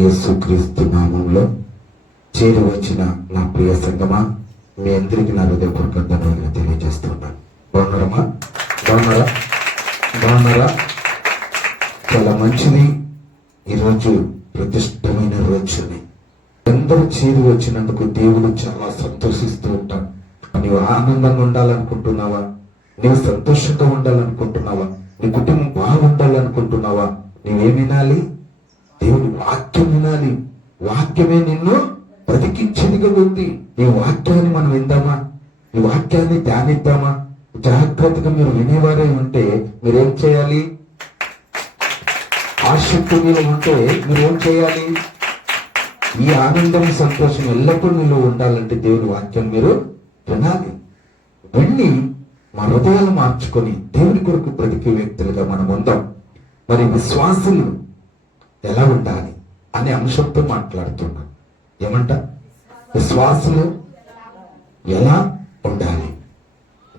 యేసుక్రీస్తు నామంలో చేరి వచ్చిన నా ప్రియ సంగమా, మీ అందరికీ నా హృదయపూర్వక ధన్యవాదాలు తెలియజేస్తున్నాను. బాగున్నారమ్మా? బాగున్నారా? చాలా మంచిది. ఈరోజు ప్రతిష్టమైన రోజుని అందరూ చేరి వచ్చినందుకు దేవుడు చాలా సంతోషిస్తూ ఉంటాడు. నీవు ఆనందంగా ఉండాలనుకుంటున్నావా? నీవు సంతోషంగా ఉండాలనుకుంటున్నావా? నీ కుటుంబం బాగుండాలనుకుంటున్నావా? నీవేం వినాలి? దేవుడి వాక్యం వినాలి. వాక్యమే నిన్ను బ్రతికించేదిగా ఉంది. నీ వాక్యాన్ని మనం విందామా? ఈ వాక్యాన్ని ధ్యానిద్దామా? జాగ్రత్తగా మీరు వినేవారే ఉంటే మీరేం చేయాలి? ఆసక్తి మీద ఉంటే మీరేం చేయాలి? ఈ ఆనందం సంతోషం ఎల్లప్పుడూ మీలో ఉండాలంటే దేవుని వాక్యం మీరు వినాలి. వెళ్ళి మా హృదయాలు మార్చుకొని దేవుని కొరకు బ్రతికే వ్యక్తులుగా మనం ఉందాం. మరి విశ్వాసులు ఎలా ఉండాలి అనే అంశంతో మాట్లాడుతున్నాం. ఏమంట? విశ్వాసులు ఎలా ఉండాలి,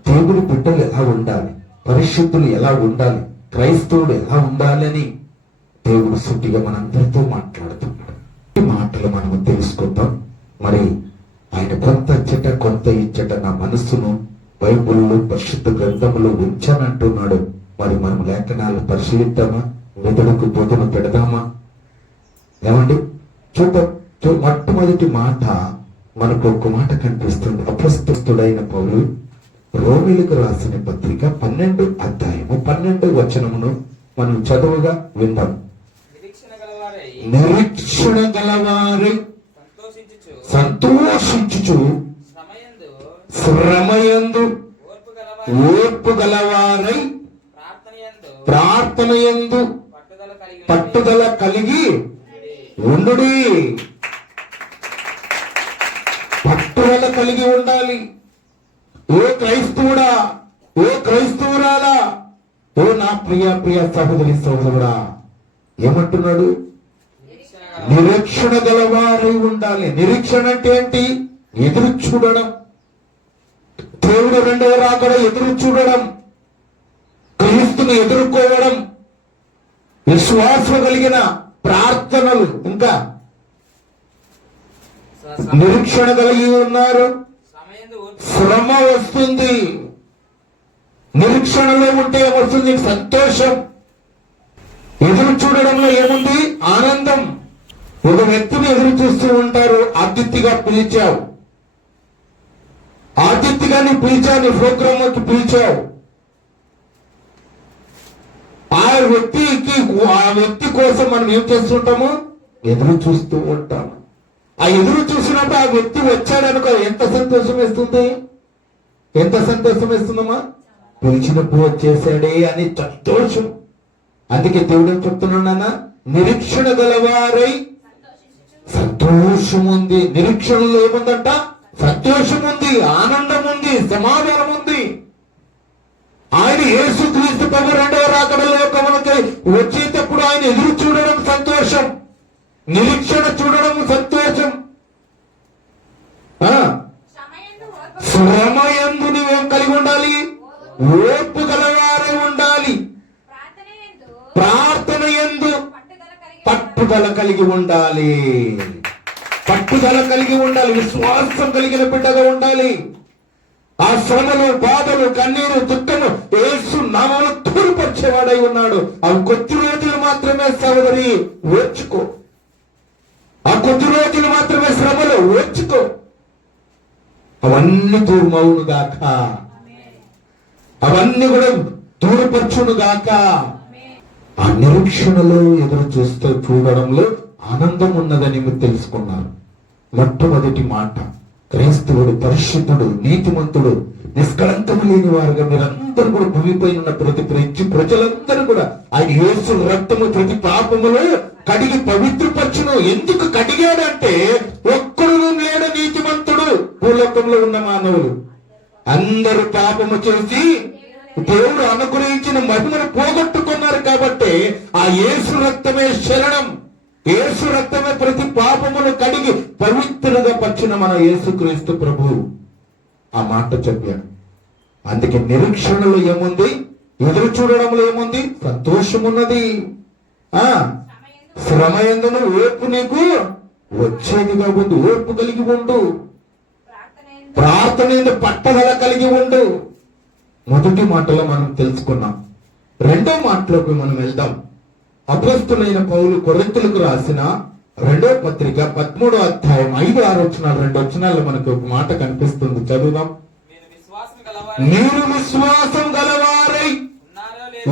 దేవుడి బిడ్డలు ఎలా ఉండాలి, పరిశుద్ధులు ఎలా ఉండాలి, క్రైస్తవుడు ఎలా ఉండాలి అని దేవుడు సుట్టిగా మనందరితో మాట్లాడుతున్నాడు. ఈ మాటలు మనము తెలుసుకుందాం. మరి ఆయన కొంత ఇచ్చట కొంత ఇచ్చట నా మనస్సును బైబిల్లో పరిశుద్ధ గ్రంథములో ఉంచానంటున్నాడు. మరి మనం లేఖనాలు పరిశీలిద్దామా? మెదడుకు బోధన పెడదామా? ఏమండి? చూద్దాం. మొట్టమొదటి మాట మనకు ఒక మాట కనిపిస్తుంది. అపొస్తలుడైన పౌలు రోమీయులకు రాసిన పత్రిక 12వ అధ్యాయము 12వ వచనమును మనం చదువుగా విందాం. నిరీక్షణ గలవారై సంతోషించుచు శ్రమయందు ఓర్పు గలవారై ప్రార్థనయందు పట్టుదల కలిగి ఉండుడి. పట్టుదల కలిగి ఉండాలి. ఓ క్రైస్తవుడా, ఓ క్రైస్తవురాలా, ఓ నా ప్రియ సహోదరి సహోదరుడా, ఏమంటున్నాడు? నిరీక్షణ గలవారై ఉండాలి. నిరీక్షణ అంటే ఏంటి? ఎదురు చూడడం. దేవుడు రెండవ రాకడ ఎదురు చూడడం, క్రీస్తుని ఎదుర్కోవడం, విశ్వాసం కలిగిన ప్రార్థనలు, ఇంకా నిరీక్షణ కలిగి ఉన్నారు. శ్రమ వస్తుంది. నిరీక్షణలో ఉంటే ఏమొస్తుంది? సంతోషం. ఎదురు చూడడంలో ఏముంది? ఆనందం. ఒక వ్యక్తిని ఎదురు చూస్తూ ఉంటారు. అతిథిగా పిలిచావు, అతిథిగా నీ పిలిచావు, నీ ప్రోగ్రాంకి పిలిచావు. ఆ వ్యక్తి కోసం మనం ఏం చేస్తుంటాము? ఎదురు చూస్తూ ఉంటాము. ఆ ఎదురు చూసినప్పుడు ఆ వ్యక్తి వచ్చాడనుకో, ఎంత సంతోషం వేస్తుంది? ఎంత సంతోషం వేస్తుందమ్మా? పిలిచినప్పుడు వచ్చేసాడే అని సంతోషం. అందుకే దేవుడు చెప్తున్నాడు, నిరీక్షణ గలవారై సంతోషం ఉంది. నిరీక్షణలో ఏముందంట? సంతోషం ఉంది, ఆనందం ఉంది, సమాధానం ఉంది. ఆయన యేసుక్రీస్తు ప్రభు రెండవ రాకడ లోకమునకి వచ్చేటప్పుడు ఆయన ఎదురు చూడడం సంతోషం, నిరీక్షణ చూడడం సంతోషం. శ్రమయందు నువ్వేం కలిగి ఉండాలి? ఓర్పు గలవారై ఉండాలి. ప్రార్థన యందు పట్టుదల కలిగి ఉండాలి. పట్టుదల కలిగి ఉండాలి. విశ్వాసం కలిగిన బిడ్డగా ఉండాలి. ఆ శ్రమలు, బాధలు, కన్నీరు, దుఃఖము యేసు నామములో తూర్పరిచేవాడై ఉన్నాడు. అవి కొద్ది రోజులు మాత్రమే సహోదరి, ఓర్చుకో. ఆ కొద్ది రోజులు మాత్రమే శ్రమలు, ఓర్చుకో. అవన్నీ దూరమవును గాక, అవన్నీ కూడా దూరపరచును గాక. ఆ నిరీక్షణలో ఎదురు చూస్తూ చూడడంలో ఆనందం ఉన్నదని మీరు తెలుసుకున్నారు. మొట్టమొదటి మాట, క్రైస్తవుడు పరిశుద్ధుడు, నీతిమంతుడు, నిష్కళంకము లేని వారుగా మీరందరూ కూడా భూమిపై ఉన్న ప్రతి ప్రజలందరూ కూడా ఆయన యేసు రక్తము ప్రతి పాపములో కడిగి పవిత్రపరచును. ఎందుకు కడిగాడంటే ఒక్కడు లేడు నీతిమంతుడు భూలోకంలో ఉన్న మానవులు. అందరూ పాపము చేసి దేవుడు అనుగ్రహించిన మహిమను పోగొట్టుకున్నారు. కాబట్టి ఆ యేసు రక్తమే శరణం. యేసు రక్తమే ప్రతి పాపమును కడిగి పవిత్రంగా పచ్చిన మన యేసుక్రీస్తు ప్రభు ఆ మాట చెప్పాడు. అందుకే నిరీక్షణలో ఏముంది? ఎదురు చూడడంలో ఏముంది? సంతోషం ఉన్నది. శ్రమ యందును ఓర్పు నీకు వచ్చేదిగా ఉండు. ఓర్పు కలిగి ఉండు. ప్రార్థన యందు పట్టుదల కలిగి ఉండు. మొదటి మాటలో మనం తెలుసుకున్నాం. రెండో మాటలోకి మనం వెళ్దాం. అపోస్తులైన పౌలు కొరింథీయులకు రాసిన 2వ పత్రిక 13వ అధ్యాయం 5-6 వచనాలు, 2 వచనాల్లో మనకు ఒక మాట కనిపిస్తుంది. చదువుదాం. మీరు విశ్వాసం గలవారై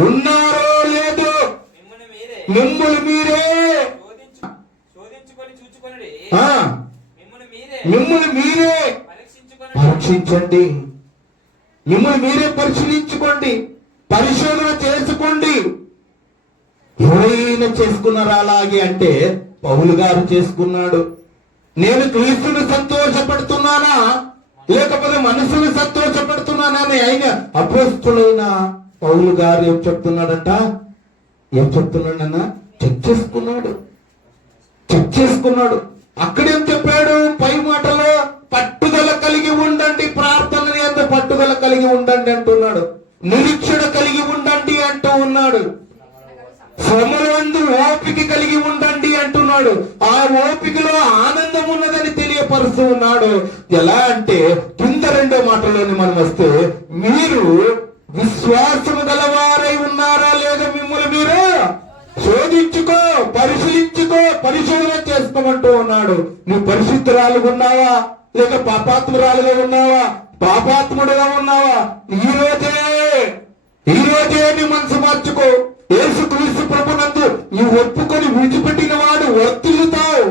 ఉన్నారో లేదో మిమ్మల్ని మీరే పరీక్షించండి. మిమ్మల్ని మీరే పరిశీలించుకోండి, పరిశోధన చేసుకోండి. ఎవరైనా చేసుకున్నారా అలాగే అంటే పౌలు గారు చేసుకున్నాడు. నేను క్రీస్తుని సంతోషపడుతున్నానా లేకపోతే మనసుని సంతోషపడుతున్నానా అని ఆయన అపోస్తులైన పౌలు గారు ఏం చెప్తున్నాడంట? ఏం చెప్తున్నాడన్నా? చెక్ చేసుకున్నాడు. అక్కడేం చెప్పాడు? పై మాటలో పట్టుదల కలిగి ఉండండి, ప్రార్థన యందు పట్టుదల కలిగి ఉండండి అంటున్నాడు. నిరీక్షణ కలిగి ఉండండి అంటూ ఉన్నాడు. శ్రమలందు ఓపిక కలిగి ఉండండి అంటున్నాడు. ఆ ఓపికలో ఆనందం ఉన్నదని తెలియపరుస్తూ ఉన్నాడు. ఎలా అంటే కింద 2వ మాటలోని మనం వస్తే, మీరు విశ్వాసము గలవారై ఉన్నారా లేదా మిమ్మల్ని మీరు శోధించుకో, పరిశీలించుకో, పరిశోధన చేసుకోమంటూ ఉన్నాడు. నువ్వు పరిశుద్ధురాలుగా ఉన్నావా లేక పాపాత్మురాలుగా ఉన్నావా, పాపాత్ముడుగా ఉన్నావా? ఈ రోజే నీ మనసు మార్చుకో. యేసుక్రీస్తు ప్రభునందు నువ్వు ఒప్పుకొని విడిచిపెట్టిన వాడు వర్తిల్లుతావు.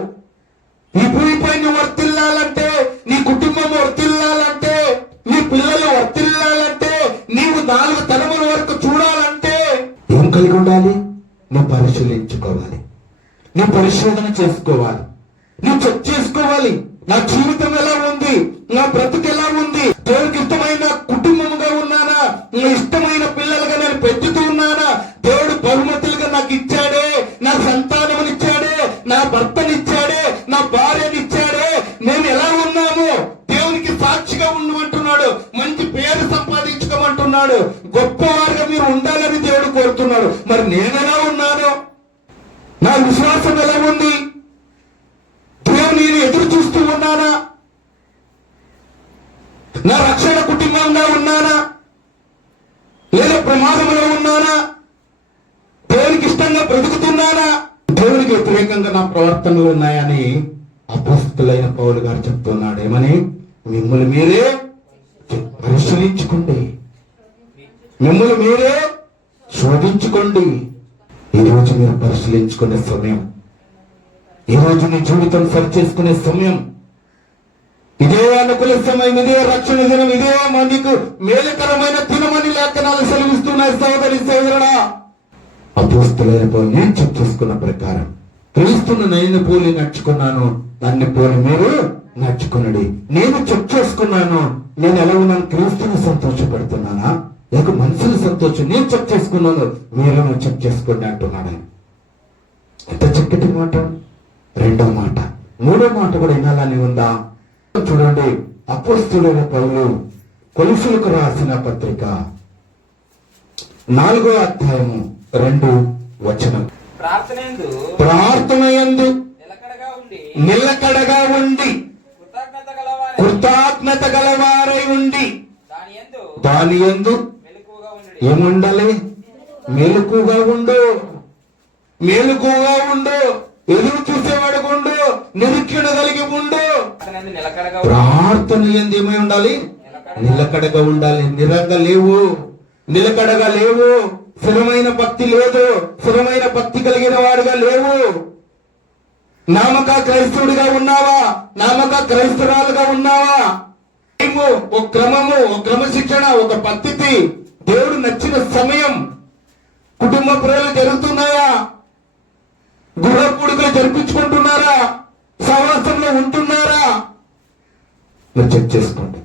ఈ భూమిపై నువ్వు వర్తిల్లాలంటే, నీ కుటుంబం వర్తిల్లాలంటే, నీ పిల్లలు వర్తిల్లాలంటే, నీవు 4 తరముల వరకు చూడాలంటే ఏం కలిగి ఉండాలి? నువ్వు పరిశీలించుకోవాలి, నువ్వు పరిశోధన చేసుకోవాలి, నువ్వు చెక్ చేసుకోవాలి. నా జీవితం ఎలా ఉంది, నా బ్రతుకు ఎలా ఉంది, దేవుడికి ఇష్టమైన కుటుంబముగా ఉన్నానా, నా ఇష్టమైన పిల్లలుగా నేను పెంచుతూ ఉన్నానా, దేవుడు బహుమతులుగా నాకు ఇచ్చాడే, నా సంతానమునిచ్చాడే, నా భర్తనిచ్చాడే, నా భార్యనిచ్చాడే, మేము ఎలా ఉన్నాము? దేవునికి సాక్షిగా ఉండమంటున్నాడు, మంచి పేరు సంపాదించుకోమంటున్నాడు, గొప్పవారుగా మీరు ఉండాలని దేవుడు కోరుతున్నాడు. మరి నేనెలా ఉన్నాను? నా విశ్వాసం ఎలా ఉంది? దేవుని ఎదురు చూస్తూ ఉన్నానా? నా రక్షణ కుటుంబంగా ఉన్నానా లేదా ప్రమాదంలో ఉన్నానా? దేవునికి ఇష్టంగా బ్రతుకుతున్నానా? దేవునికి వ్యతిరేకంగా నా ప్రవర్తనలు ఉన్నాయని అపోస్తలులైన పౌలు గారు చెప్తున్నాడు. ఏమని? మిమ్మల్ని మీరే పరిశీలించుకోండి, మిమ్మల్ని మీరే శోధించుకోండి. ఈరోజు మీరు పరిశీలించుకునే సమయం, ఈరోజు నీ జీవితం సరి చేసుకునే సమయం, ఇదే అనుకూల సమయం, ఇదే రక్షణ దినం, ఇదే మనకు మేలుకరమైన దినమని లేఖనాలు సెలవిస్తున్నాయి. సోదరి సోదరుడా, అపోస్తలులైన పౌలు నేను చెక్ చేసుకున్న ప్రకారం క్రీస్తును నేను పోలి నడుచుకున్నాను, నన్ను పోలి మీరు నడుచుకున్నది. నేను చెక్ చేసుకున్నాను, నేను ఎలా ఉన్నాను? క్రీస్తుని సంతోషపెడుతున్నానా లేక మనుషులు సంతోషం? నేను చెక్ చేసుకున్నాను, మీరు చెక్ చేసుకోండి అంటున్నాడు. ఎంత చక్కటి మాట. 2వ మాట, 3వ మాట కూడా వినాలని ఉందా? చూడండి, అపోస్తలులైన పౌలు కొలొస్సీయులకు రాసిన పత్రిక 4వ అధ్యాయము 2వ వచనం. ప్రార్థన యందు నిలకడగా ఉండి కృతజ్ఞత గలవారై ఉండి దాని యందు ఏముండాలి? మెలకుగా ఉండు, మెలకుగా ఉండు, ఎదురు చూసేవాడు ఉండు, నిరీక్షణ కలిగి ఉండు. ప్రార్థన యందు ఏమై ఉండాలి? నిలకడగా ఉండాలి. నిలకడగా లేవు, స్థిరమైన భక్తి లేదు, స్థిరమైన భక్తి కలిగిన వాడుగా లేవు. నామక క్రైస్తవుడిగా ఉన్నావా, నామక క్రైస్తవురాలుగా ఉన్నావా? ఒక క్రమము, ఒక క్రమశిక్షణ, ఒక పద్ధతి, దేవుడు నచ్చిన సమయం కుటుంబ ప్రేరణ జరుగుతున్నాయా? గృహ కూడుకలు జరిపించుకుంటున్నారా? సహవాసంలో ఉంటున్నారా? మీరు చెక్ చేసుకోండి.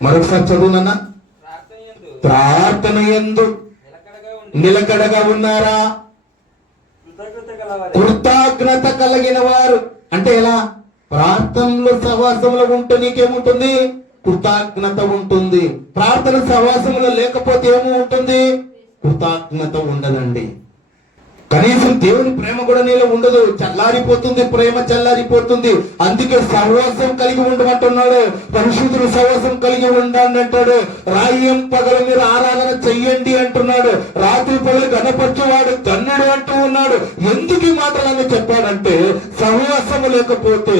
మరొకసారి చదువునన్నా. ప్రార్థన యందు నిలకడగా ఉన్నారా? కృతజ్ఞత కలిగిన వారు అంటే ఎలా? ప్రార్థనలో సహవాసంలో ఉంటే నీకేముంటుంది? కృతజ్ఞత ఉంటుంది. ప్రార్థన సహవాసంలో లేకపోతే ఏమో ఉంటుంది? కృతజ్ఞత ఉండదండి. కనీసం దేవుని ప్రేమ కూడా నీలో ఉండదు, చల్లారిపోతుంది, ప్రేమ చల్లారిపోతుంది. అందుకే సహవాసం కలిగి ఉండమంటున్నాడు. పరిశుద్ధులు సహవాసం కలిగి ఉండండి అంటాడు. రాయం పగల మీరు ఆరాధన చెయ్యండి అంటున్నాడు. రాత్రి పగలు గణపరచువాడు ధన్యుడు అంటూ ఉన్నాడు. ఎందుకు ఈ మాటలన్నీ చెప్పాడంటే, సహవాసము లేకపోతే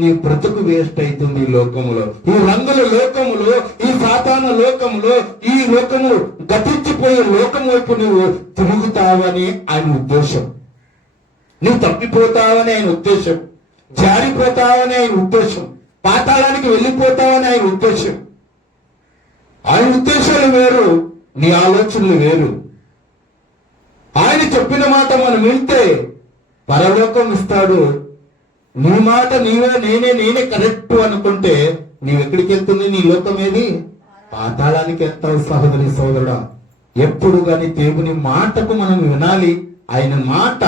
నీ బ్రతుకు వేస్ట్ అవుతుంది. ఈ లోకములో, ఈ రంగుల లోకములో, ఈ సాతాన లోకములో, ఈ లోకము గతించిపోయే లోకం వైపు నువ్వు తిరుగుతావని ఆయన ఉద్దేశం. నువ్వు తప్పిపోతావని ఆయన ఉద్దేశం. జారిపోతావని ఆయన ఉద్దేశం. పాతాళానికి వెళ్ళిపోతావని ఆయన ఉద్దేశం. ఆయన ఉద్దేశాలు వేరు, నీ ఆలోచనలు వేరు. ఆయన చెప్పిన మాట మనం వింటే పరలోకం ఇస్తాడు. నీ మాట నీవే, నేనే కరెక్ట్ అనుకుంటే నీవెక్కడికి వెళ్తుంది? నీ లోకం ఏది? పాతాళానికి వెళ్తావు సహోదరి సహోదరుడా. ఎప్పుడు గాని దేవుని మాటకు మనం వినాలి. ఆయన మాట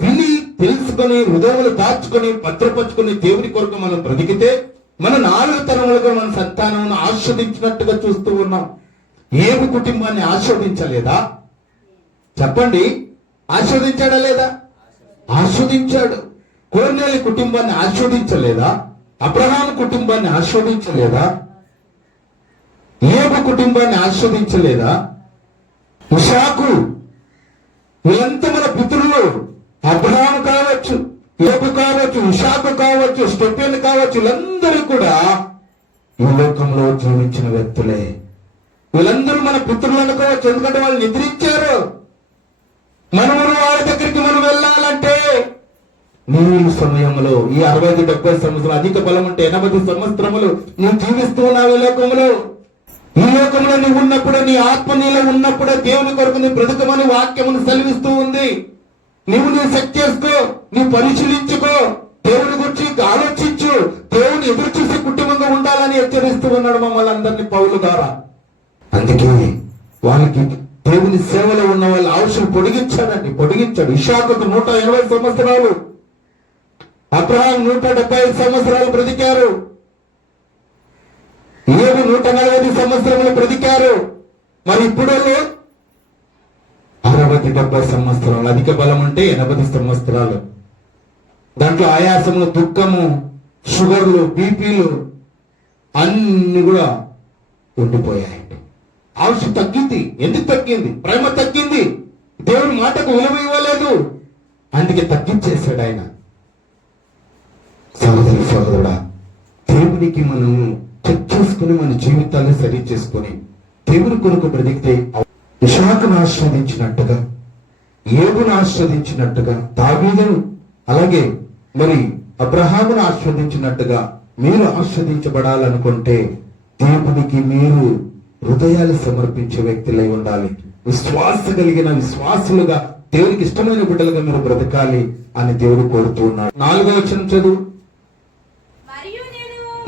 విని తెలుసుకొని హృదయములు దాచుకొని భద్రపరుచుకుని దేవుని కొరకు మనం బ్రతికితే మన 4 తరములుగా మన సంతానం ఆస్వాదించినట్టుగా చూస్తూ ఉన్నాం. ఏబు కుటుంబాన్ని ఆస్వాదించలేదా? చెప్పండి, ఆస్వాదించాడా లేదా? ఆస్వాదించాడు. కొర్నేలి కుటుంబాన్ని ఆస్వాదించలేదా? అబ్రహాము కుటుంబాన్ని ఆస్వాదించలేదా? ఏబు కుటుంబాన్ని ఆస్వాదించలేదా? ఇషాకు, వీళ్ళంతా మన పితరులు. అబ్రహాము కావచ్చు, ఏబు కావచ్చు, ఇషాకు కావచ్చు, స్టెఫెన్ కావచ్చు, వీళ్ళందరూ కూడా ఈ లోకంలో జీవించిన వ్యక్తులే. వీళ్ళందరూ మన పితరులు అనుకోవచ్చు, ఎందుకంటే వాళ్ళు నిద్రించారు. మనము వాళ్ళ దగ్గరికి మనం వెళ్ళాలంటే నీ సమయంలో ఈ 60-70 సంవత్సరాలు, అధిక బలం ఉంటే 80 సంవత్సరములు నువ్వు జీవిస్తూ ఉన్నావు ఈ లోకంలో. ఈ లోకంలో నువ్వు ఉన్నప్పుడు, నీ ఆత్మ నీలో ఉన్నప్పుడే దేవుని కొరకు నీ బ్రతుకమని వాక్యమును సెలవిస్తూ ఉంది. నువ్వు సెట్ చేసుకో, నీ పరిశీలించుకో, దేవుని గురించి ఆలోచించు, దేవుని ఎదురు చూసే కుటుంబంగా ఉండాలని హెచ్చరిస్తూ ఉన్నాడు మమ్మల్ని అందరినీ పౌలు ద్వారా. అందుకే వాళ్ళకి దేవుని సేవలో ఉన్న వాళ్ళ ఆయుష్ పొడిగించాడు. ఇషాకుకు 180 సంవత్సరాలు, అబ్రహాం 175 సంవత్సరాలు బ్రతికారు. ఏబు 140 సంవత్సరములు బ్రతికారు. మరి ఇప్పుడు 60-70 సంవత్సరాలు, అధిక బలం అంటే 80 సంవత్సరాలు. దాంట్లో ఆయాసములు, దుఃఖము, షుగర్లు, బీపీలు అన్ని కూడా ఉండిపోయాయండి. ఆయుష్ తగ్గింది. ఎందుకు తగ్గింది? ప్రేమ తగ్గింది. దేవుని మాటకు విలువ ఇవ్వలేదు, అందుకే తగ్గించేశాడు ఆయన. సహోదరి సహోదరుడా, దేవునికి మనం చెక్ చేసుకుని మన జీవితాన్ని సరి చేసుకుని దేవుని కొరకు బ్రతికితే ఇషాకును ఆస్వాదించినట్టుగా, ఏబును ఆస్వాదించినట్టుగా, దావీదును అలాగే మరి అబ్రహామును ఆస్వాదించినట్టుగా మీరు ఆస్వాదించబడాలనుకుంటే దేవునికి మీరు హృదయాలు సమర్పించే వ్యక్తులై ఉండాలి. విశ్వాస కలిగిన విశ్వాసులుగా, దేవునికి ఇష్టమైన బిడ్డలుగా మీరు బ్రతకాలి అని దేవుడు కోరుతూ ఉన్నాడు. 4వ వచనం చదువు.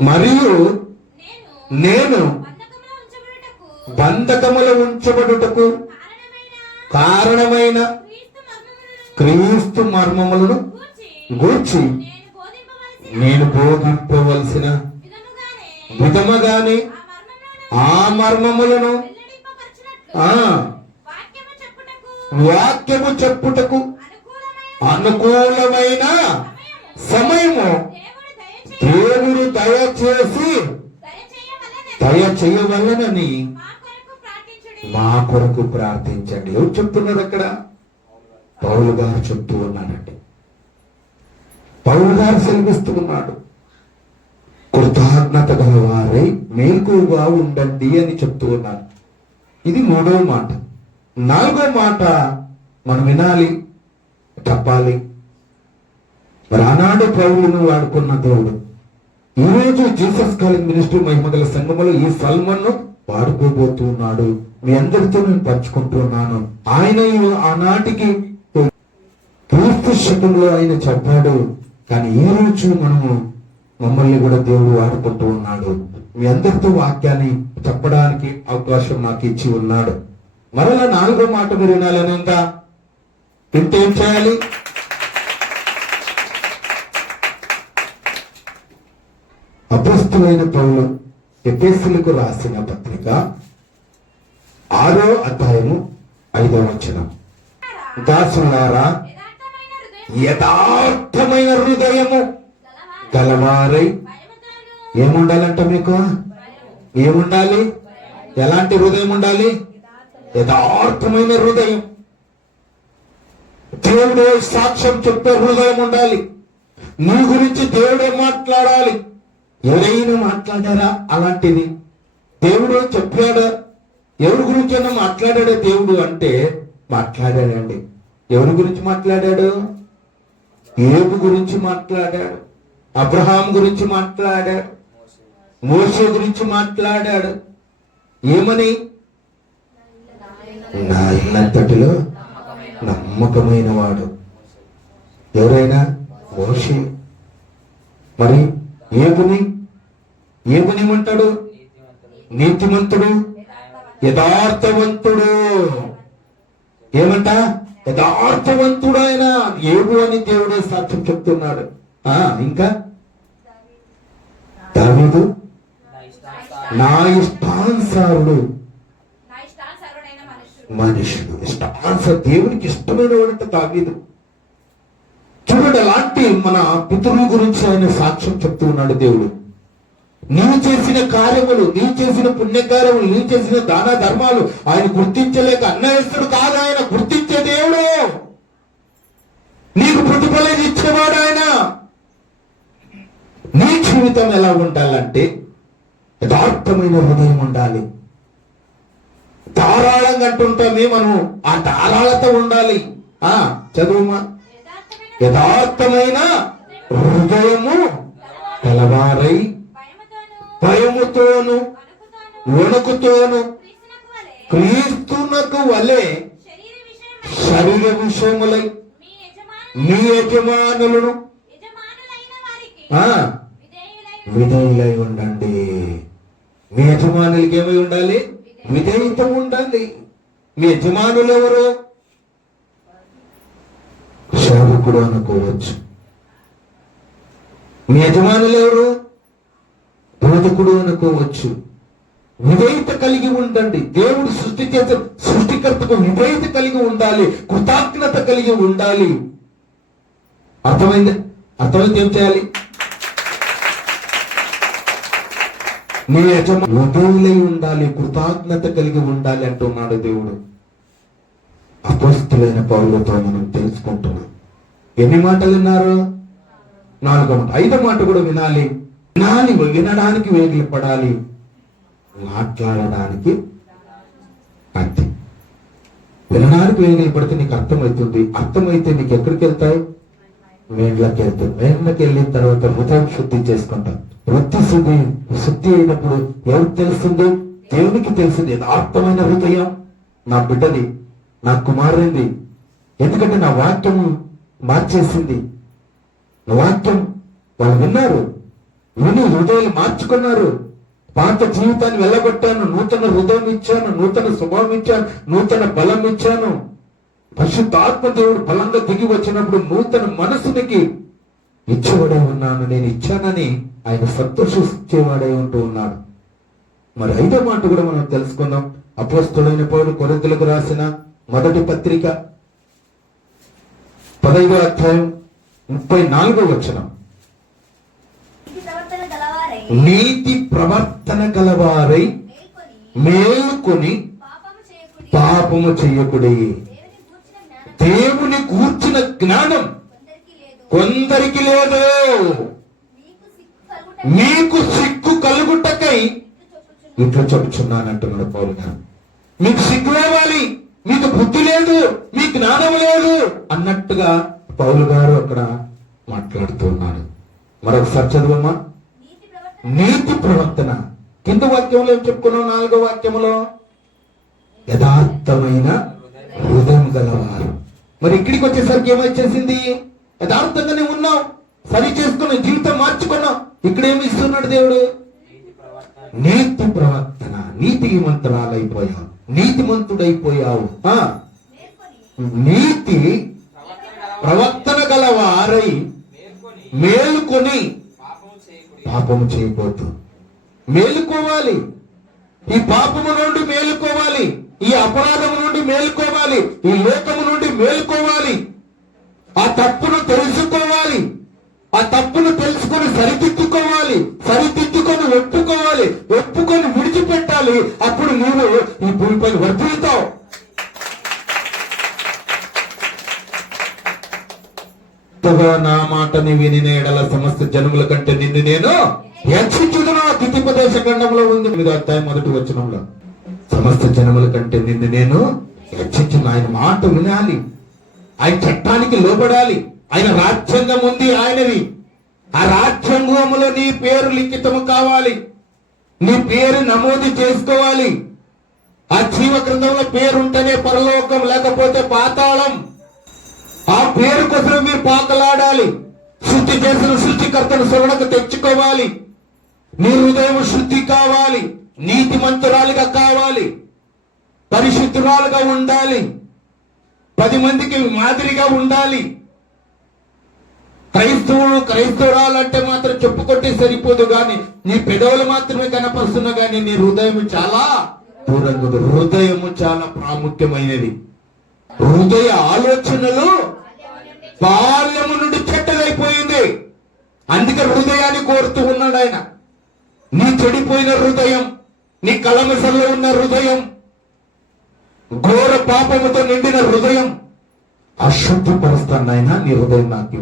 మరియు నేను బంధకములో ఉంచబడుటకు కారణమైన క్రీస్తు మర్మములను గూర్చి నేను బోధింపవలసిన విధముగానే ఆ మర్మములను వాక్యము చెప్పుటకు అనుకూలమైన సమయము దేవుడు దయచేయవలనని మా కొరకు ప్రార్థించండి. ఎవరు చెప్తున్నారు అక్కడ? పౌలు గారు చెప్తూ ఉన్నాడండి. పౌలు గారు సెలవిస్తూ ఉన్నాడు, కృతజ్ఞత గల వారై మేల్కుగా ఉండండి అని చెప్తూ ఉన్నాడు. ఇది 3వ మాట. 4వ మాట మనం వినాలి, చెప్పాలి. మరి ఆనాడు పౌలును వాడుకున్న దేవుడు ఈ రోజు జీసస్ కాలింగ్ మినిస్ట్రీ మహిమగల సంఘములో ఈ సల్మన్ను వాడుకోబోతున్నాడు. మీ అందరితో నేను పంచుకుంటున్నాను. ఆయన ఆనాటికి క్రీస్తు శకంలో ఆయన చెప్పాడు, కానీ ఈ రోజు మమ్మల్ని కూడా దేవుడు వాడుకుంటూ ఉన్నాడు. మీ అందరితో వాక్యాన్ని చెప్పడానికి అవకాశం నాకు ఇచ్చి ఉన్నాడు. మరలా 4వ మాట మీరు వినాలని ఇంకా వింటే ఏం చేయాలి? అపోస్తలుడైన పౌలు ఎఫెసీయులకు రాసిన పత్రిక 6వ అధ్యాయము 5వ వచనం. దాసులారా యథార్థమైన హృదయము గలవారై ఏముండాలంట మీకు? ఏముండాలి? ఎలాంటి హృదయం ఉండాలి? యథార్థమైన హృదయం. దేవుడే సాక్ష్యం చెప్పే హృదయం ఉండాలి. నీ గురించి దేవుడే మాట్లాడాలి. ఎవరైనా మాట్లాడారా? అలాంటిది దేవుడు చెప్పాడా? ఎవరి గురించి అయినా మాట్లాడాడా దేవుడు అంటే? మాట్లాడాడండి. ఎవరి గురించి మాట్లాడాడు? యోబు గురించి మాట్లాడాడు, అబ్రహాం గురించి మాట్లాడాడు, మోషే గురించి మాట్లాడాడు. ఏమని? నా ఇల్లంతటిలో నమ్మకమైన వాడు. ఎవరైనా? మోషే. మరి యోబుని ఏమంటాడు? నీతిమంతుడు, యథార్థవంతుడు. ఏమంట? యథార్థవంతుడు ఆయన యోబు అని దేవుడే సాక్ష్యం చెప్తున్నాడు. ఇంకా దావీదు నా ఇష్టానుసారుడు మనుషుడు. ఇష్టానుసారు దేవునికి ఇష్టమైన వాడంటే దావీదు. చూడండి, అలాంటి మన పితరుల గురించి ఆయన సాక్ష్యం చెప్తూ ఉన్నాడు దేవుడు. నీవు చేసిన కార్యములు, నీవు చేసిన పుణ్యకార్యములు, నీవు చేసిన దాన ధర్మాలు ఆయన గుర్తించలేక అన్యాయస్తుడు కాదు ఆయన, గుర్తించే దేవుడు. నీకు ప్రతిఫలం ఇచ్చేవాడు ఆయన. నీ జీవితం ఎలా ఉండాలంటే యథార్థమైన హృదయం ఉండాలి. ధారాళంగా అంటుంటామే మనము, ఆ ధారాళత ఉండాలి. చదువుమా. యథార్థమైన హృదయము కలవారై భయముతోను వణుకుతోను క్రీస్తునకు వలె శరీర విషయములై మీ యజమానులను విధేయులై ఉండండి. మీ యజమానులకి ఏమై ఉండాలి? విధేయత ఉండాలి. మీ యజమానులు ఎవరు? సేవకుడు అనుకోవచ్చు. మీ యజమానులు ఎవరు? బోధకుడు అనుకోవచ్చు. విధేయత కలిగి ఉండండి. దేవుడు సృష్టికర్తకు విధేయత కలిగి ఉండాలి, కృతజ్ఞత కలిగి ఉండాలి. అర్థమైంది? అర్థమైతే ఏం చేయాలి? నీ యజమాని విధేయులై ఉండాలి, కృతజ్ఞత కలిగి ఉండాలి అంటున్నాడు దేవుడు. అపోస్తలుడైన పౌలుతో మనం తెలుసుకుంటున్నాం. ఎన్ని మాటలు విన్నారు? 4వ మాట. 5వ మాట కూడా వినాలి. వినడానికి వేగిలు పడాలి, మాట్లాడడానికి అంతే. వినడానికి వేగిలు పడితే నీకు అర్థమవుతుంది. అర్థమైతే నీకు ఎక్కడికి వెళ్తాయి? వేళ్ళకి వెళ్తాయి. వేళ్ళకి వెళ్ళిన తర్వాత హృదయం శుద్ధి చేసుకుంటాం. శుద్ధి అయినప్పుడు ఎవరికి తెలుస్తుంది? దేవునికి తెలిసింది. యథార్థమైన హృదయం నా బిడ్డది, నా కుమారుంది. ఎందుకంటే నా వాక్యం మార్చేసింది. నా వాక్యం వాళ్ళు విన్నారు, విని హృదయాలు మార్చుకున్నారు. పాత జీవితాన్ని వెళ్ళగొట్టాను, నూతన హృదయం ఇచ్చాను, నూతన స్వభావం ఇచ్చాను, నూతన బలం ఇచ్చాను. పరిశుద్ధాత్మ దేవుడు బలంగా దిగి వచ్చినప్పుడు నూతన మనసునికి ఇచ్చేవాడే ఉన్నాను, నేను ఇచ్చానని ఆయన సంతోషించేవాడే ఉంటూ ఉన్నాడు. మరి 5వ మాట కూడా మనం తెలుసుకుందాం. అపోస్తలుడైన పౌలు కొరింథీయులకు రాసిన మొదటి పత్రిక 15వ అధ్యాయం 34వ వచనం. నీతి ప్రవర్తన గలవారై మేలుకొని పాపము చేయకుడి. దేవుని గూర్చిన జ్ఞానం కొందరికి లేదు. మీకు సిగ్గు కలుగుటకై ఇట్లా చెప్పుచున్నానంటున్నాడు పౌలు గారు. మీకు సిగ్గు రావాలి, మీకు బుద్ధి లేదు, మీ జ్ఞానం లేదు అన్నట్టుగా పౌలు గారు అక్కడ మాట్లాడుతున్నాడు. మరొకసారి చదువమ్మా. నీతి ప్రవర్తన. కింద వాక్యంలో ఏం చెప్పుకున్నాం? 4వ వాక్యంలో యథార్థమైన హృదయం గలవారు. మరి ఇక్కడికి వచ్చేసరికి ఏమొచ్చేసింది? యథార్థంగానే ఉన్నాం, సరి చేసుకున్నాం, జీవితం మార్చుకున్నాం. ఇక్కడ ఏమి ఇస్తున్నాడు దేవుడు? నీతి ప్రవర్తన. నీతిమంతురాలైపోయావు, నీతిమంతుడైపోయావు. నీతి ప్రవర్తన గల వారై మేలుకొని పాపము చేయకూడదు. మేలుకోవాలి, ఈ పాపము నుండి మేలుకోవాలి. ఈ అపరాధము నుండి మేలుకోవాలి, ఈ లోకము నుండి మేలుకోవాలి, ఆ తప్పును తెలుసుకోవాలి, ఆ తప్పును తెలుసుకొని సరిదిద్దుకోవాలి, సరిదిద్దుకొని ఒప్పుకొని విడిచిపెట్టాలి. అప్పుడు నీవు ఈ భూమిపై వర్ధిల్లుతావు. నా మాటని విని ఎడల సమస్త జనముల కంటే నిన్ను నేను హెచ్చించుదును. ద్వితీయోపదేశ ఖండంలో ఉంది 8వ అధ్యాయం 1వ వచనంలో. సమస్త జనముల కంటే నిన్ను నేను హెచ్చించును. ఆయన మాట వినాలి, ఆయన చట్టానికి లోబడాలి. ఆయన రాజ్యాంగం ఉంది ఆయనది. ఆ రాజ్యాంగంలో నీ పేరు లిఖితము కావాలి, నీ పేరు నమోదు చేసుకోవాలి. ఆ జీవ గ్రంథంలో పేరు ఉంటేనే పరలోకం, లేకపోతే పాతాళం. ఆ పేరు కోసం మీరు పాకలాడాలి. శుద్ధి చేసిన సృష్టికర్తను శరణకు తెచ్చుకోవాలి. నీ హృదయం శుద్ధి కావాలి, నీతిమంతురాలుగా కావాలి, పరిశుద్ధురాలుగా ఉండాలి, 10 మందికి మాదిరిగా ఉండాలి. క్రైస్తవురాలంటే మాత్రం చెప్పుకొట్టి సరిపోదు గాని నీ పెదవులు మాత్రమే కనపరుస్తున్నా గాని నీ హృదయం చాలా దూరంగా. హృదయము చాలా ప్రాముఖ్యమైనది. హృదయ ఆలోచనలు బాల్యము నుండి చెడ్డదైపోయింది. అందుకే హృదయాన్ని కోరుతూ ఉన్నాడు ఆయన. నీ చెడిపోయిన హృదయం, నీ కలమసల్లో ఉన్న హృదయం, ఘోర పాపముతో నిండిన హృదయం అశుద్ధిపరుస్తాను ఆయన నీ హృదయం నాకు.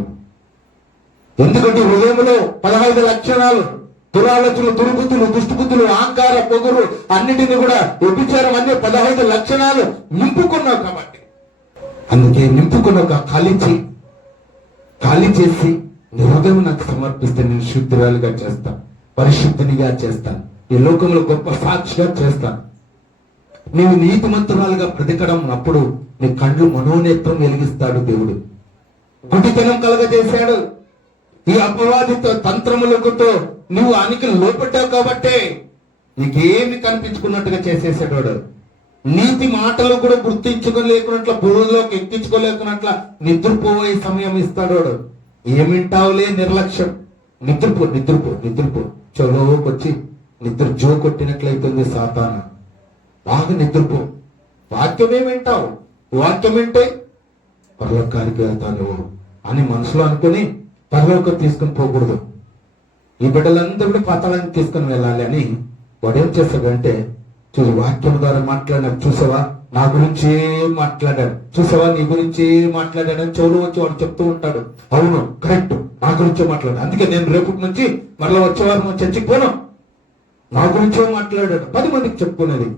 ఎందుకంటే హృదయంలో 15 లక్షణాలు, దురాలోచనలు, దుర్బుద్ధులు, దుష్టబుద్ధులు, అహంకార, పొగురు, అన్నిటిని కూడా వ్యభిచారం అన్ని 15 లక్షణాలు నింపుకున్నావు. కాబట్టి అందుకే నింపుకున్నావు. ఖాళీ చేసి నీ హృదయం నాకు సమర్పిస్తే నేను శుద్ధురాలుగా చేస్తాను, పరిశుద్ధినిగా చేస్తాను, ఈ లోకంలో గొప్ప సాక్షిగా చేస్తాను. నీవు నీతిమంతురాలుగా బ్రతకడం అప్పుడు నీ కండ్లు మనోనేత్రం వెలిగిస్తాడు దేవుడు. గుడ్డితనం కలగజేశాడు. ఈ అపవాదితో తంత్రములతో నువ్వు ఆనికి లోపడ్డావు కాబట్టే నీకేమి కనిపించుకున్నట్టుగా చేసేసాడు. నీతి మాటలు కూడా గుర్తించుకోలేకున్నట్ల, బుర్రలోకి ఎక్కించుకోలేకున్నట్ల నిద్రపోయే సమయం ఇస్తాడు. ఏమింటావులే నిర్లక్ష్యం. నిద్రపో చెవులోకొచ్చి నిద్ర జో కొట్టినట్లయితుంది సాతాన. బాగా నిద్రపో. వాక్యం ఏమింటావు? వాక్యం వింటే పరలోకానికి వెళ్తాను అని మనసులో అనుకుని పరలోకం తీసుకుని పోకూడదు. ఈ బిడ్డలందరూ కూడా పాతాళానికి తీసుకుని వెళ్ళాలి అని వాడు ఏం చేస్తాడంటే, చూసి వాక్యం ద్వారా మాట్లాడాడు, చూసావా నా గురించి మాట్లాడాడు, చూసావా నీ గురించి మాట్లాడాడని చెవులు వచ్చి వాడు చెప్తూ ఉంటాడు. అవును కరెక్ట్, నా గురించే మాట్లాడాడు, అందుకే నేను రేపటి నుంచి మరలా వచ్చేవారు చర్చికి పోను, నా గురించే మాట్లాడాడు 10 మందికి చెప్పుకునేది.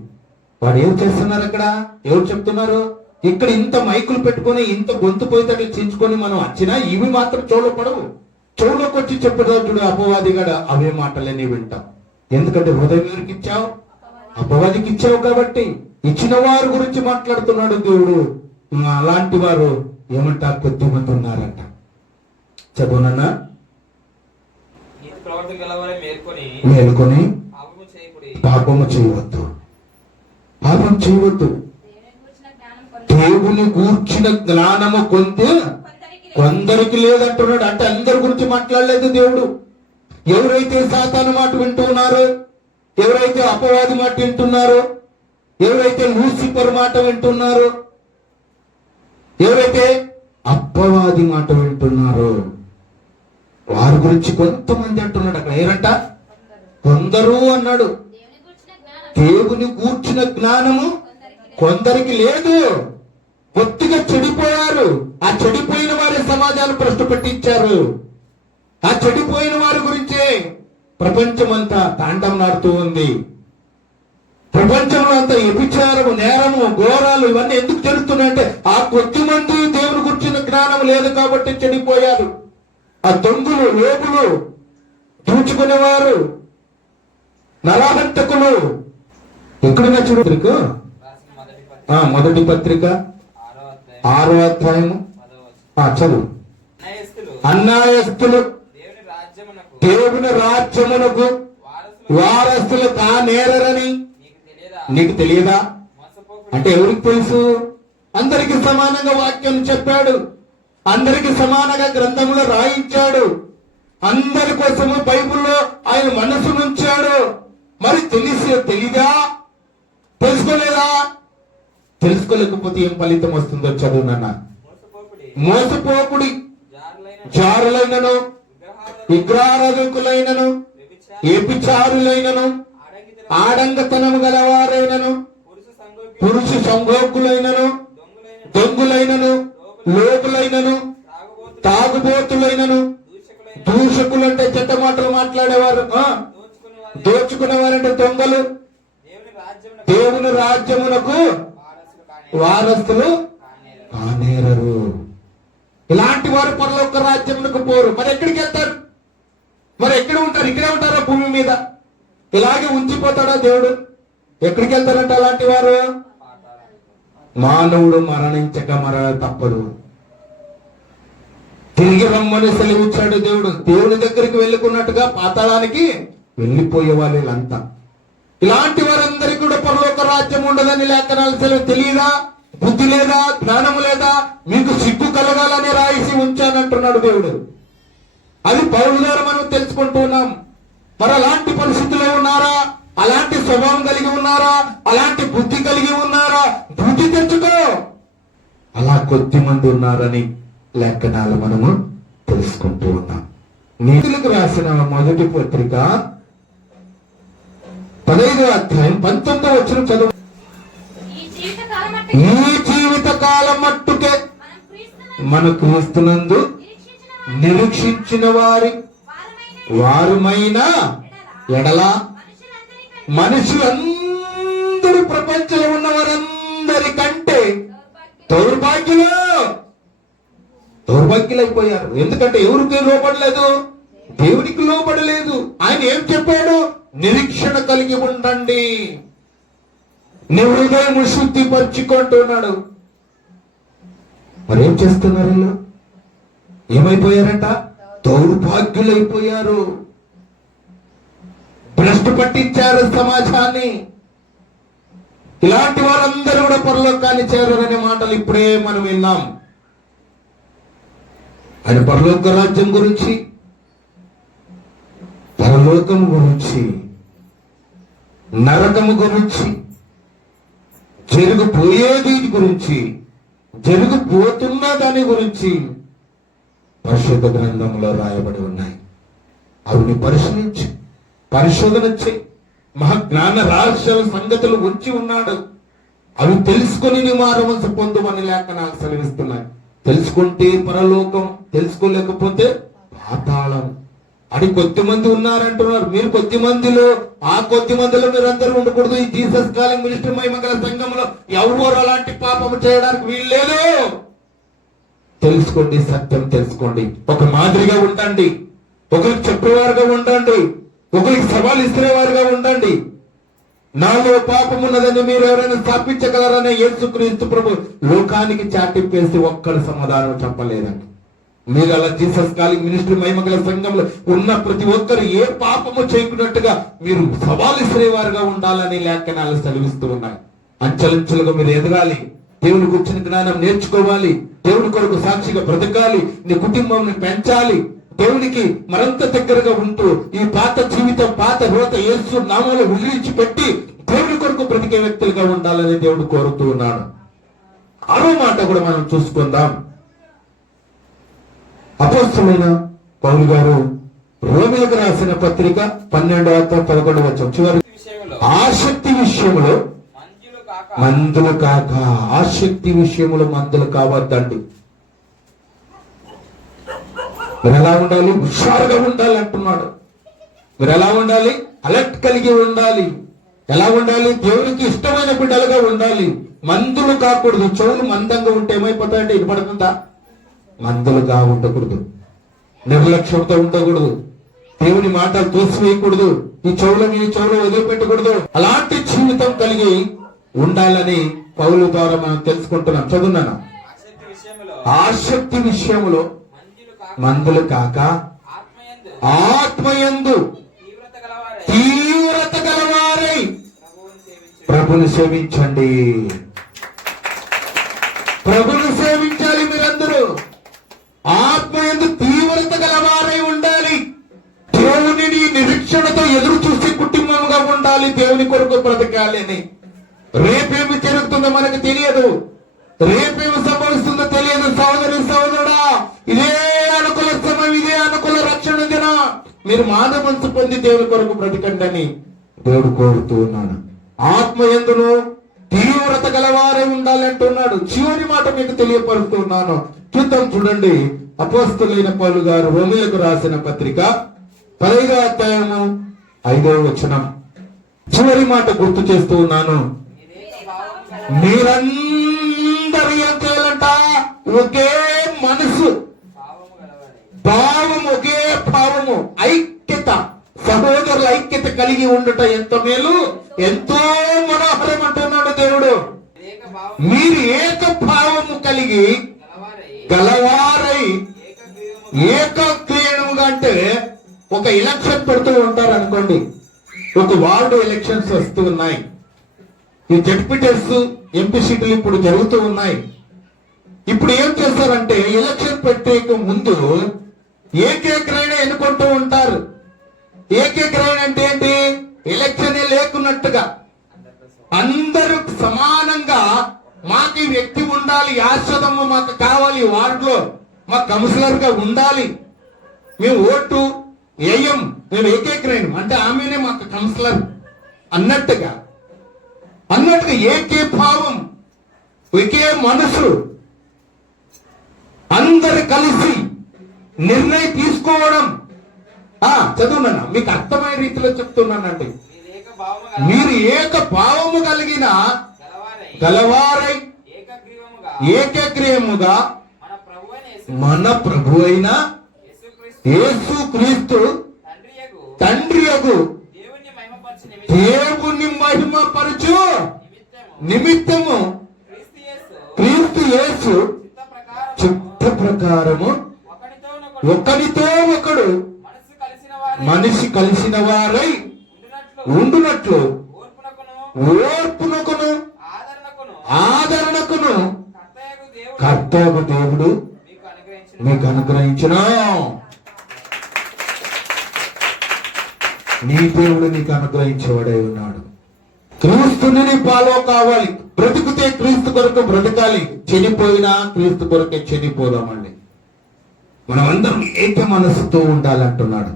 వాడు ఏం చేస్తున్నారు అక్కడ? ఎవరు చెప్తున్నారు? ఇక్కడ ఇంత మైకులు పెట్టుకొని ఇంత గొంతు పోయితట్లు చించుకొని మనం వచ్చినా ఇవి మాత్రం చెవులో పడవు. చెవులోకి వచ్చి చెప్పేటప్పుడు అపవాదిగాడ అవే మాటలే నీ వింటాం. ఎందుకంటే హృదయం ఎవరికి ఇచ్చావు? అపవాదికి ఇచ్చావు. కాబట్టి ఇచ్చిన వారి గురించి మాట్లాడుతున్నాడు దేవుడు. అలాంటి వారు ఏమంటారు? కొద్దిమంది ఉన్నారంట. చదువునన్నా, మేల్కొని పాపము చేయవద్దు. పాపం చేయవద్దు. దేవుని గూర్చిన జ్ఞానము కొందరికి లేదంటున్నాడు. అంటే అందరి గురించి మాట్లాడలేదు దేవుడు. ఎవరైతే సాతాను మాట వింటున్నారో, ఎవరైతే అపవాది మాట వింటున్నారో, ఎవరైతే లూసిఫర్ మాట వింటున్నారో, ఎవరైతే అపవాది మాట వింటున్నారో వారి గురించి కొంతమంది అంటున్నాడు. అక్కడ ఏరంట? కొందరు అన్నాడు. దేవుని గూర్చిన జ్ఞానము కొందరికి లేదు. కొద్దిగా చెడిపోయారు. ఆ చెడిపోయిన వారి సమాజాన్ని భ్రష్టు పెట్టించారు. ఆ చెడిపోయిన వారి గురించే ప్రపంచమంతా తాండం నాడుతూ ఉంది. ప్రపంచంలో అంతా వ్యభిచారము, నేరము, ఘోరాలు ఇవన్నీ ఎందుకు జరుగుతున్నాయంటే ఆ కొద్ది మంది దేవుని గురించిన జ్ఞానం లేదు కాబట్టి చెడిపోయారు. ఆ దొంగలు, లోపులు, దూచుకునేవారు, నరహంతకులు. ఎక్కడున్నా చూడకు. మొదటి పత్రిక 6వ అధ్యాయము చదువు. అన్యాయస్తులు దేవుని రాజ్యమునకు వారసులు కానేరని నీకు తెలియదా? అంటే ఎవరికి తెలుసు? అందరికి సమానంగా వాక్యం చెప్పాడు, అందరికి సమానంగా గ్రంథంలో రాయించాడు, అందరి కోసము బైబిల్లో ఆయన మనసు ఉంచాడు. మరి తెలీదా? తెలుసుకోలేదా? తెలుసుకోలేకపోతే ఏం ఫలితం వస్తుందో చదువునన్నా. మోసపోకుడి, మోసపోకుడి, జారులైన జారులైనను, విగ్రహారాధకులైనను, ఏపిచారులైనను, ఆడంగతనము గలవారైనను, పురుష సంభోగులైనను, దొంగులైనను, లోకులైనను, తాగుబోతులైనను, దూషకులు అంటే చెడ్డ మాటలు మాట్లాడేవారు, దోచుకునేవారంటే దొంగలు, దేవుని రాజ్యమునకు వారసులు కానేరరు. ఇలాంటి వారు పరలోక రాజ్యమునకు పోరు. మరి ఎక్కడికి వెళ్తారు? మరి ఎక్కడ ఉంటారు? ఇక్కడే ఉంటారా భూమి మీద? ఇలాగే ఉంచిపోతాడా దేవుడు? ఎక్కడికి వెళ్తారంట అలాంటి వారు? మానవుడు మరణించక మరణ తప్పదు. తిరిగి రమ్మని సెలవిచ్చాడు దేవుడు. దేవుని దగ్గరికి వెళ్ళుకున్నట్టుగా పాతాళానికి వెళ్ళిపోయే వాళ్ళు వీళ్ళంతా. ఇలాంటి వారందరికీ కూడా పరలోక రాజ్యం ఉండదని లేఖనాలు సెలవు. తెలియదా? బుద్ధి లేదా? జ్ఞానము లేదా? మీకు సిగ్గు కలగాలని రాయిసి ఉంచానంటున్నాడు దేవుడు. అది పౌలు ద్వారా మనం తెలుసుకుంటున్నాం. మరి అలాంటి పరిస్థితుల్లో ఉన్నారా? అలాంటి స్వభావం కలిగి ఉన్నారా? అలాంటి బుద్ధి కలిగి ఉన్నారా? బుద్ధి తెచ్చుకో. అలా కొద్ది మంది ఉన్నారని లేఖనాలు మనము తెలుసుకుంటూ ఉన్నాం. నీతులకు రాసిన మొదటి పత్రిక 15వ అధ్యాయం 19వ వచనం చదువు. ఈ జీవిత కాలం మట్టుకే మన క్రీస్తునందు నిరీక్షించిన వారుమైన ఎడల మనుషులందరూ ప్రపంచంలో ఉన్న వారందరికంటే దౌర్భాగ్యులైపోయారు. ఎందుకంటే ఎవరికి లోపడలేదు? దేవునికి లోపడలేదు. ఆయన ఏం చెప్పాడు? నిరీక్షణ కలిగి ఉండండి, నీ హృదయం శుద్ధిపరుచుకుంటున్నాడు. మరేం చేస్తున్నారు వీళ్ళు? ఏమైపోయారంట? దౌర్భాగ్యులైపోయారు. భ్రష్టు పట్టించారు సమాజాన్ని. ఇలాంటి వారందరూ కూడా పరలోకాన్ని చేరనే మాటలు ఇప్పుడే మనం విన్నాం. ఆయన పరలోక రాజ్యం గురించి, పరలోకం గురించి, నరకము గురించి, జరుగుపోయేది గురించి, జరుగుపోతున్న దాని గురించి పరిశుద్ధ గ్రంథంలో రాయబడి ఉన్నాయి. అవి పరిశీలించి పరిశోధన చేయి. మహాజ్ఞాన రహస్యాల సంగతులు ఉంచి ఉన్నాడు. అవి తెలుసుకొని నీ మారవలసి పొందుమని లేఖనాలు సెలవిస్తున్నాయి. తెలుసుకుంటే పరలోకం, తెలుసుకోలేకపోతే పాతాళం. అని కొద్ది మంది ఉన్నారంటున్నారు. మీరు కొద్ది మందిలో, ఆ కొద్ది మందిలో మీరు అందరూ ఉండకూడదు. ఈ జీసస్ కాలింగ్ మినిస్ట్రీ మహిమగల సంఘంలో ఎవరు అలాంటి పాపము చేయడానికి వీల్లేదు. తెలుసుకోండి, సత్యం తెలుసుకోండి. ఒక మాదిరిగా ఉండండి, ఒకరికి చెప్పేవారుగా ఉండండి, ఒకరికి సవాల్ ఇస్తున్నవారుగా ఉండండి. నాలో పాపం ఉన్నదని మీరు ఎవరైనా స్థాపించగలరనే యేసుక్రీస్తు ప్రభు లోకానికి చాటింపేసి ఒక్కడి సమాధానం చెప్పలేదండి. మీరు అలా జీసస్ కాలింగ్ మినిస్ట్రీ మహిమగల సంఘంలో ఉన్న ప్రతి ఒక్కరు ఏ పాపము చేయకున్నట్టుగా మీరు సవాల్ ఇస్తున్నవారుగా ఉండాలని లేఖనాలు సెలవిస్తూ ఉన్నాయి. అంచెలంచెలుగా మీరు ఎదగాలి, దేవుని గురించిన జ్ఞానం నేర్చుకోవాలి, దేవుని కొరకు సాక్షిగా బ్రతకాలి, నీ కుటుంబాన్ని పెంచాలి, దేవునికి మరింత దగ్గరగా ఉంటూ ఈ పాత జీవితం, పాత రోత యేసు నామంలో విడిచి పెట్టి దేవుని కొరకు బ్రతికే వ్యక్తులుగా ఉండాలని దేవుడు కోరుతూ ఉన్నాడు. ఆరో మాట కూడా మనం చూసుకుందాం. అపోస్తలుడైన పౌలు గారు రోమీయులకు రాసిన పత్రిక 12-11 చివరి, ఆసక్తి విషయంలో మందులు కాక, ఆసక్తి విషయంలో మందులు కావద్దండి. మీరు ఎలా ఉండాలి? హుషారుగా ఉండాలి అంటున్నాడు. మీరు ఎలా ఉండాలి? అలర్ట్ కలిగి ఉండాలి. ఎలా ఉండాలి? దేవునికి ఇష్టమైన బిడ్డలుగా ఉండాలి. మందులు కాకూడదు. చెవులు మందంగా ఉంటే ఏమైపోతాయంటే వినపడుతుందా? మందులుగా ఉండకూడదు, నిర్లక్ష్యంతో ఉండకూడదు, దేవుని మాటలు తోసివేయకూడదు, ఈ చెవులు వదిలిపెట్టకూడదు. అలాంటి జీవితం కలిగి ఉండాలని పౌలు ద్వారా మనం తెలుసుకుంటున్నాం. చదువున్నాను. ఆసక్తి విషయంలో మందులు కాక ఆత్మయందు తీవ్రత గలవారై ప్రభుని సేవించండి. ప్రభుని సేవించాలి. మీరందరూ ఆత్మయందు తీవ్రత గలవారై ఉండాలి. దేవుని నిరీక్షణతో ఎదురు చూసి కుటుంబంగా ఉండాలి. దేవుని కొరకు బ్రతకాలి అని. రేపేమి జరుగుతుంది సంభవిస్తుందో మనకు తెలియదు, రేపేమి సంభవిస్తుందో తెలియదు. సోదరి సోదరుడా, ఇదే అనుకూల సమయం, ఇదే అనుకూల రక్షణ దిన మీరు మానవ మనసు పొంది దేవుని కొరకు బ్రతికండి అని దేవుడు కోరుతూ ఉన్నాడు. ఆత్మయందును తీవ్రత గలవారై ఉండాలంటున్నాడు. చివరి మాట మీకు తెలియపరుస్తున్నాను. చూడండి, అపోస్తలుడైన పౌలు గారు రోమీయులకు రాసిన పత్రిక 10వ అధ్యాయము 5వ వచనం చివరి మాట గుర్తు చేస్తూ ఉన్నాను. మీరందరూ ఏం చేయాలంట? ఒకే మనసు, భావం, ఒకే భావము, ఐక్యత, సహోదరుల ఐక్యత కలిగి ఉండట ఎంత మేలు, ఎంతో మనోహరం అంటున్నాడు దేవుడు. మీరు ఏక భావము కలిగి గలవారై ఏకక్రియముగా, అంటే ఒక ఎలక్షన్ పెడుతూ ఉంటారు అనుకోండి, ఒక వార్డు ఎలక్షన్స్ వస్తూ ఉన్నాయి. ఈ జడ్పీటీఎస్, ఎంపీ సీట్లు ఇప్పుడు జరుగుతూ ఉన్నాయి. ఇప్పుడు ఏం చేస్తారంటే ఎలక్షన్ పెట్టే ముందు ఏకగ్రహణ ఎన్నుకుంటూ ఉంటారు. ఏకగ్రహణ అంటే ఏంటి? ఎలక్షన్ లేకున్నట్టుగా అందరూ సమానంగా మాకు ఈ వ్యక్తి ఉండాలి, శాశ్వతము మాకు కావాలి, వార్డులో మా కౌన్సిలర్ గా ఉండాలి, మేము ఓటు వేయం, మేము ఏకగ్రహణం అంటే ఆమెనే మాకు కౌన్సిలర్ అన్నట్టుగా ఏకే భావం, ఒకే మనసు, అందరు కలిసి నిర్ణయం తీసుకోవడం. చదువునన్నా మీకు అర్థమయ్యే రీతిలో చెప్తున్నానండి. మీరు ఏక భావము కలిగిన గలవారై ఏకగ్రీవముగా మన ప్రభు అయిన యేసు క్రీస్తు తండ్రియగు దేవుని మహిమపరచు నిమిత్తము క్రీస్తు యేసు చిత్త ప్రకారము ఒకరితో ఒకడు మనిషి కలిసిన వారై ఉండునట్లు ఓర్పునకును ఆదరణకును కర్తవ్య దేవుడు మీకు అనుగ్రహించిన. నీ దేవుడు నీకు అనుగ్రహించేవాడై ఉన్నాడు. క్రీస్తుని నీ ఫాలో కావాలి. బ్రతికితే క్రీస్తు కొరకు బ్రతకాలి, చనిపోయినా క్రీస్తు కొరకే చనిపోదామండి. మనం అందరం ఏక మనసుతో ఉండాలంటున్నాడు,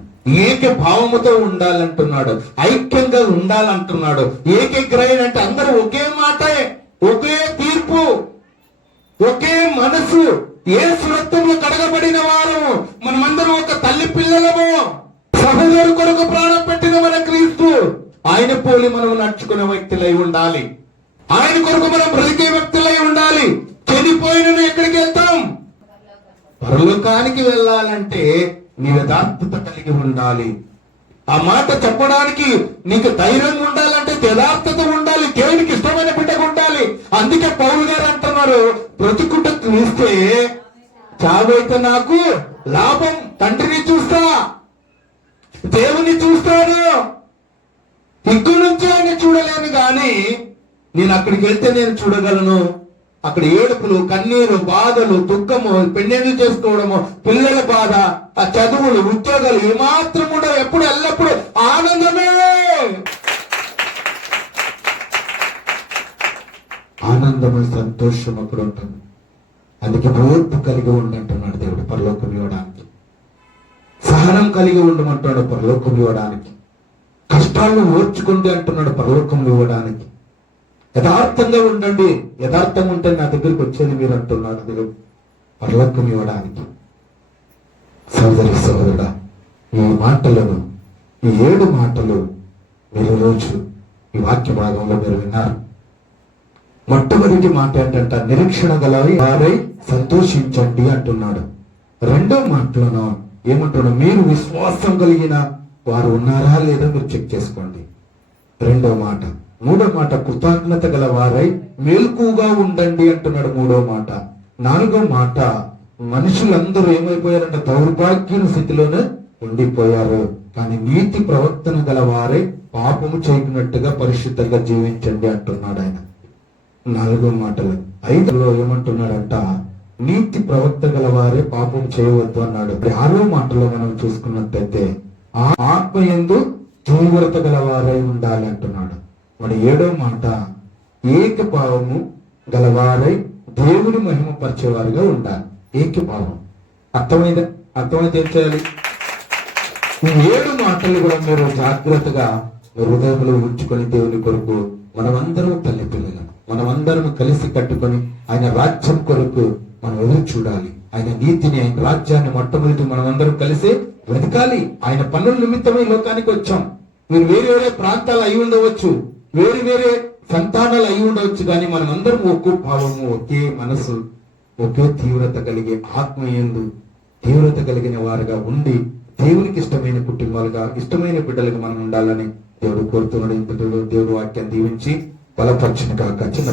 ఏక భావముతో ఉండాలంటున్నాడు, ఐక్యంగా ఉండాలంటున్నాడు. ఏకగ్రహణ అంటే అందరూ ఒకే మాటే, ఒకే తీర్పు, ఒకే మనసు, యేసు రక్తంలో కడగబడిన వారము, మనమందరం ఒక తల్లి పిల్లలము, సహోదరు కొరకు ప్రాణం పెట్టిన మన క్రీస్తు. ఆయన పోలి మనం నడుచుకునే వ్యక్తులై ఉండాలి, ఆయన కొరకు మనం బ్రతికే వ్యక్తులై ఉండాలి. చనిపోయిన ఎక్కడికి వెళ్తాం? పరలోకానికి వెళ్ళాలంటే నీ యథార్థత కలిగి ఉండాలి. ఆ మాట చెప్పడానికి నీకు ధైర్యం ఉండాలంటే యథార్థత ఉండాలి, దేవునికి ఇష్టమైన బిడ్డగా ఉండాలి. అందుకే పౌలు గారు అంటున్నారు, బ్రతుకుట క్రీస్తే, చావైతే నాకు లాభం. తండ్రిని చూస్తా, దేవుని చూస్తాను, ఇక్కడి నుంచి ఆయన చూడలేను గాని నేను అక్కడికి వెళ్తే నేను చూడగలను. అక్కడ ఏడుపులు, కన్నీరు, బాధలు, దుఃఖము, పెళ్లిళ్ళు చేసుకోవడము, పిల్లల బాధ, ఆ చదువులు, ఉద్యోగాలు ఏమాత్రం ఉండవు. ఎప్పుడు ఎల్లప్పుడు ఆనందమే, ఆనందము, సంతోషం అప్పుడు ఉంటుంది. అందుకే ఓర్పు కలిగి ఉండంటున్నాడు దేవుడు పరలోకం ఇవ్వడానికి, సహనం కలిగి ఉండమంటున్నాడు పరలోకం ఇవ్వడానికి, కష్టాలను ఓర్చుకోండి అంటున్నాడు పరలోకం ఇవ్వడానికి. యథార్థంగా ఉండండి, యథార్థంగా ఉంటే నా దగ్గరికి వచ్చేది మీరు అంటున్నాడు దేవుడు పరలోకం ఇవ్వడానికి. సోదరి సోదరుడా, ఈ మాటలను, ఈ 7 మాటలు మీరు రోజు ఈ వాక్య భాగంలో మీరు విన్నారు. మొట్టమొదటి మాట ఏంటంటే నిరీక్షణ గల వారై సంతోషించండి అంటున్నాడు. రెండో మాటలను ఏమంటున్నాడు? మీరు విశ్వాసం కలిగిన వారు ఉన్నారా లేదా మీరు చెక్ చేసుకోండి. రెండో మాట. మూడో మాట కృతజ్ఞత గల వారై మేల్కుగా ఉండండి అంటున్నాడు మూడో మాట. నాలుగో మాట మనుషులందరూ ఏమైపోయారంటే దౌర్భాగ్యం స్థితిలోనే ఉండిపోయారు, కానీ నీతి ప్రవర్తన గల వారై పాపము చేయకున్నట్టుగా పరిశుద్ధంగా జీవించండి అంటున్నాడు ఆయన. నాలుగో మాటలు. 5లో ఏమంటున్నాడంట? నీతి ప్రవర్తన గల వారే పాపం చేయవద్దు అన్నాడు. 6వ మాటలో మనం చూసుకున్నట్టయితే ఆత్మయందు తీవ్రత గల వారై ఉండాలి అంటున్నాడు. మరి 7వ మాట ఏకభావము గలవారై దేవుని మహిమపరిచేవారుగా ఉండాలి. ఏకీభావం. అర్థమైందా? అర్థమైతే ఏం చేయాలి? ఈ 7 మాటలు కూడా మీరు జాగ్రత్తగా హృదయంలో ఉంచుకొని దేవుని కొరకు మనమందరం తల్లి పిల్లలు మనమందరం కలిసి కట్టుకొని ఆయన రాజ్యం కొరకు మనం ఎదురు చూడాలి. ఆయన నీతిని, ఆయన రాజ్యాన్ని మొట్టమొదటి మనమందరం కలిసి వెతకాలి. ఆయన పనుల నిమిత్తమై లోకానికి వచ్చాం. మీరు వేరే వేరే ప్రాంతాలు అయి ఉండవచ్చు, వేరే వేరే సంతానాలు అయి ఉండవచ్చు, కానీ మనమందరం ఒకే భావము, ఒకే మనసు, ఒకే తీవ్రత కలిగి ఆత్మయందు తీవ్రత కలిగిన వారుగా ఉండి దేవునికి ఇష్టమైన కుటుంబాలుగా, ఇష్టమైన బిడ్డలుగా మనం ఉండాలని దేవుడు కోరుతున్నాడు. ఇంతటిలో దేవుడు వాక్యాన్ని దీవించి బలపరచును కాక. చిన్న